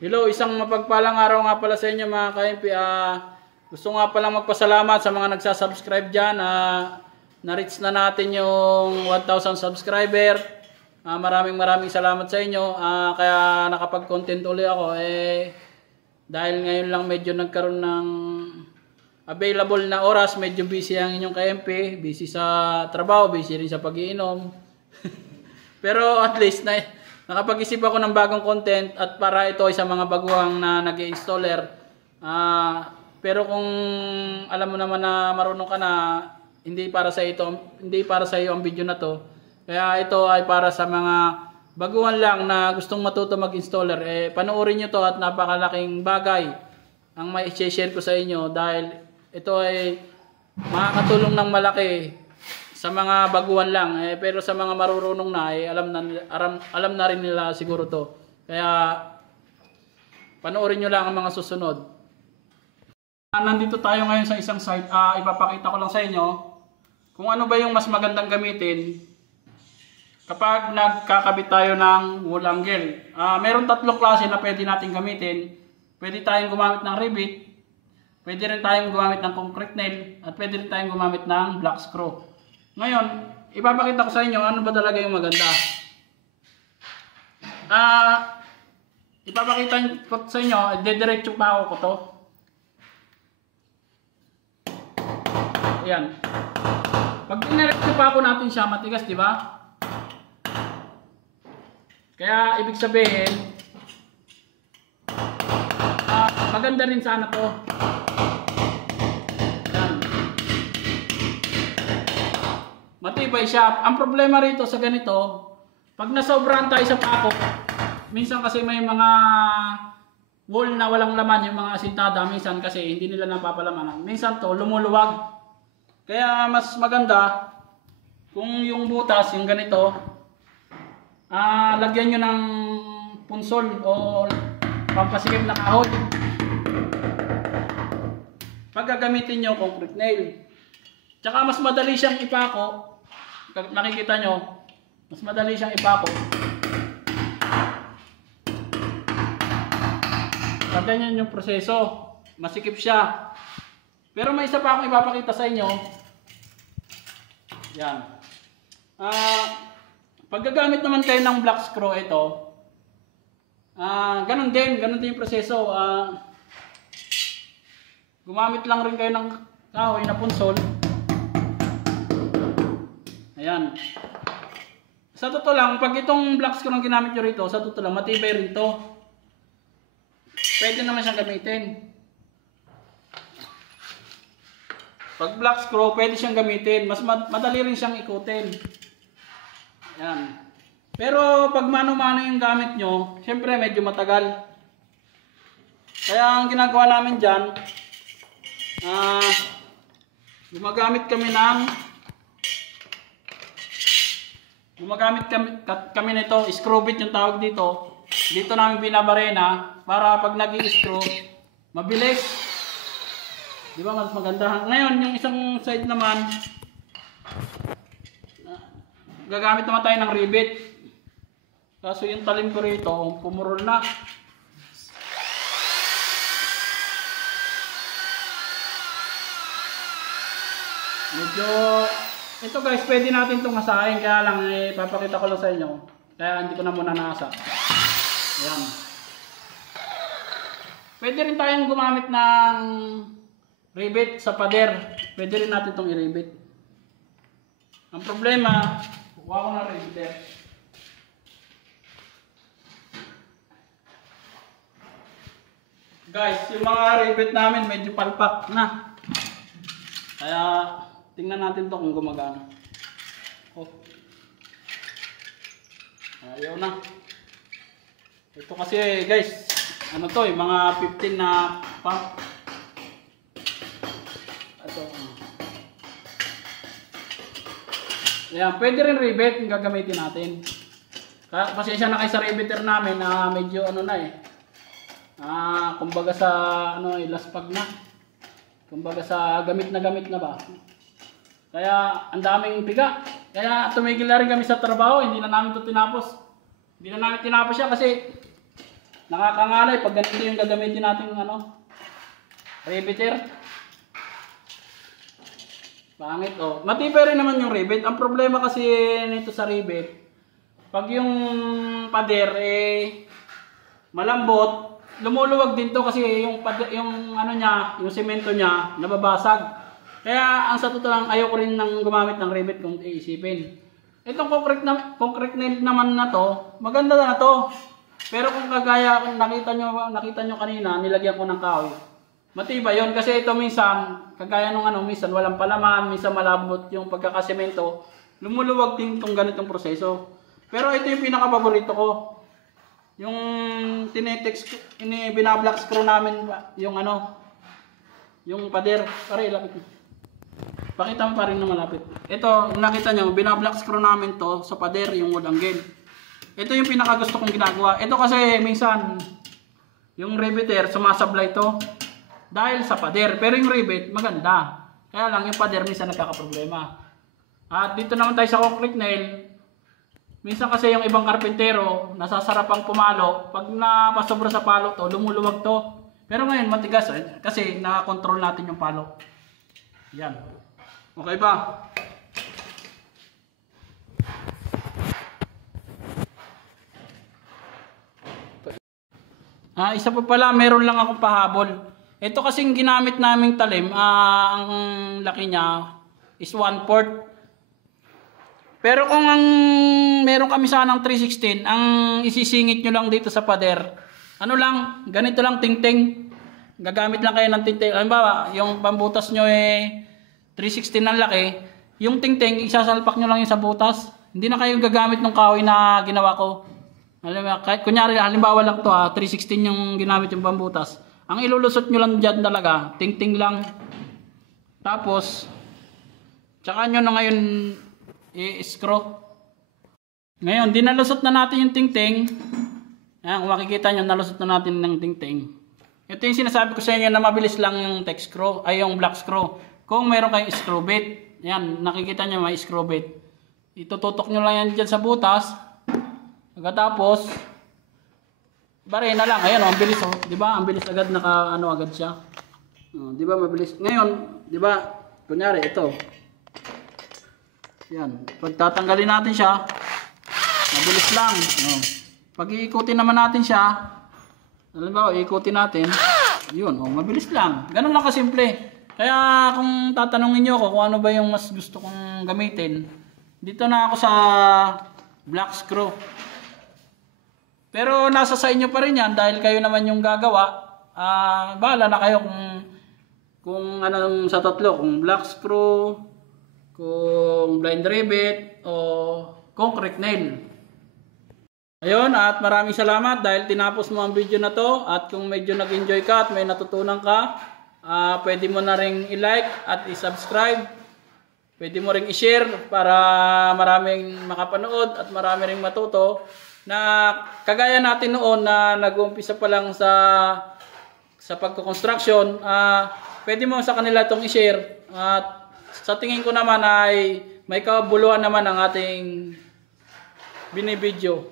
Hello, isang mapagpalang araw nga pala sa inyo mga ka-MP. Gusto nga palang magpasalamat sa mga nagsasubscribe dyan. Na-reach na natin yung 1,000 subscriber. Maraming salamat sa inyo. Kaya nakapag-content uli ako. Dahil ngayon lang medyo nagkaroon ng available na oras. Medyo busy ang inyong ka-MP. Busy sa trabaho, busy rin sa pag-iinom. Pero at least nakapag-isip ako ng bagong content at para ito ay sa mga baguhang na nag-i-installer. Pero kung alam mo naman na marunong ka na, hindi para sa iyo ang video na to. Kaya ito ay para sa mga baguhan lang na gustong matuto mag-installer. Panoorin niyo to at napakalaking bagay ang may i-share ko sa inyo dahil ito ay makakatulong ng malaki sa mga baguhan lang, pero sa mga marurunong na, alam na rin nila siguro to. Kaya panoorin nyo lang ang mga susunod. Nandito tayo ngayon sa isang site. Ipapakita ko lang sa inyo kung ano ba yung mas magandang gamitin kapag nagkakabit tayo ng wall angle. Meron tatlong klase na pwede natin gamitin. Pwede tayong gumamit ng rivet, pwede rin tayong gumamit ng concrete nail, at pwede rin tayong gumamit ng black screw. Ngayon, ipapakita ko sa inyo ano ba talaga yung maganda. Ipapakita ko sa inyo, dediretso pa ako ko to. Ayan. Pag diniretso pa ako natin siya, matigas, di ba? Kaya ibig sabihin, maganda rin sana to. Matibay siya. Ang problema rito sa ganito, pag nasobrahan tayo sa pako, minsan kasi may mga wall na walang laman, yung mga asintada, minsan kasi hindi nila napapalamanan. Minsan to lumuluwag. Kaya mas maganda kung yung butas, yung ganito, lagyan nyo ng punsol o pampasikip na kahoy. Pag gagamitin nyo concrete nail. Tsaka mas madali siyang ipako. Nakikita nyo, mas madali siyang ipako. Pag ganyan yung proseso, masikip siya. Pero may isa pa akong ipapakita sa inyo. Yan. Pag gagamit naman kayo ng black screw, ito, ganun din yung proseso. Gumamit lang rin kayo ng kahoy na punsol. Ayan. Sa totoo lang, pag itong black screw ang ginamit nyo rito, sa totoo lang, matibay rin to. Pwede naman siyang gamitin. Pag black screw, pwede siyang gamitin. Mas madali rin siyang ikutin. Ayan. Pero pag mano-mano yung gamit nyo, syempre medyo matagal. Kaya ang ginagawa namin dyan, gumagamit kami nito, screw bit yung tawag dito. Dito namin binabarena para pag nag-i-screw, mabilis. Di ba mas maganda? Ngayon, yung isang side naman, gagamit naman tayo ng rivet. Kaso yung talim ko rito, pumurol na. Medyo, ito guys, pwede natin itong asahin, kaya lang papakita ko lang sa inyo. Kaya hindi ko na muna nasa. Ayan. Pwede rin tayong gumamit ng rivet sa pader. Pwede rin natin itong i-rivet. Ang problema, kuha ko na rivet. Guys, yung mga rivet namin medyo palpak na. Kaya tingnan natin to kung gumagana. Ayaw na. Ito kasi guys, ano to mga 15 na pump. Ito. Ayan, pwede rin rivet yung gagamitin natin. Pasensya na kayo sa riveter namin na medyo ano na kumbaga sa laspag na. Kumbaga sa gamit na ba. Kaya ang daming piga. Kaya tumigil na rin kami sa trabaho. Hindi na namin ito tinapos. Hindi na namin tinapos siya kasi Nakakangalay pag ganito yung gagamitin natin ano, riveter. Pangit oh. Matibay rin naman yung rivet. Ang problema kasi nito sa rivet, pag yung pader malambot, lumuluwag din to kasi yung ano niya, yung semento niya nababasag. Kaya ang sa totoo lang ayoko rin nang gumamit ng rivet kung iisipin. Itong concrete nail naman na to, maganda na to. Pero kung kagaya kung nakita nyo kanina, nilagyan ko ng kahoy. Matibay yon kasi ito minsan, kagaya nung ano, minsan walang palaman, minsan malambot yung pagkakasemento, lumuluwag din itong ganitong proseso. Pero ito yung pinaka-paborito ko. Yung binablock screw namin, yung ano, yung pader, pare ilapit mo. Pakita mo pa rin na malapit. Ito, nakita nyo, binablock screw namin to sa pader, yung wood angle. Ito yung pinaka-gusto kong ginagawa. Ito kasi minsan, yung riveter, sumasablay to. Dahil sa pader. Pero yung rivet, maganda. Kaya lang, yung pader minsan nagkakaproblema. At dito naman tayo sa concrete nail. Minsan kasi yung ibang karpentero, nasasarapang pumalo. Pag napasobra sa palo to, lumuluwag to. Pero ngayon, matigas. Kasi nakakontrol natin yung palo. Yan. Okay ba? Isa pa pala, meron lang akong pahabol. Ito kasing ginamit naming talim, ang laki niya is 1/4. Pero kung meron kami sanang 316, ang isisingit nyo lang dito sa pader, ano lang, ganito lang tingting. Gagamit lang kayo ng tingting. Halimbawa, yung pambutas nyo 316 ang laki, yung tingting, isasalpak nyo lang yung sa butas. Hindi na kayo gagamit ng kahoy na ginawa ko. Kunyari, halimbawa lang to 316 yung ginamit yung pambutas. Ang ilulusot nyo lang dyan talaga, ting-ting lang. Tapos, tsaka nyo na ngayon i-screw. Ngayon, dinalusot na natin yung ting-ting. Ayan, kung makikita nyo, nalusot na natin ng ting-ting. Ito yung sinasabi ko sa inyo na mabilis lang yung tech screw, ay yung black screw. Kung meron kayong screw bit, ayan, nakikita nyo may screw bit. Itututok nyo lang yan dyan sa butas. Pagkatapos, bare na lang. Ayun, ang bilis oh. 'Di ba? Ang bilis agad agad siya. 'Di ba mabilis? Ngayon, 'di ba? Kunyari ito. Yan. Pag tatanggalin natin siya, mabilis lang. Pag iikutin naman natin siya, halimbawa, iikutin natin. 'Yun, mabilis lang. Ganun lang kasimple. Kaya kung tatanungin niyo ako kung ano ba yung mas gusto kong gamitin, dito na ako sa black screw. Pero nasa sa inyo pa rin yan dahil kayo naman yung gagawa. Bahala na kayo kung anong sa tatlo. Kung black screw, kung blind rivet, o concrete nail. Ayun, at maraming salamat dahil tinapos mo ang video na to. At kung medyo nag-enjoy ka at may natutunan ka, pwede mo na ring i-like at i-subscribe. Pwede mo ring i-share para maraming makapanood at marami ring matuto. Na kagaya natin noon na nag-uumpisa pa lang sa pagko-construction, pwede mo sa kanila itong i-share. At sa tingin ko naman ay may kabuluhan naman ang ating binibidyo.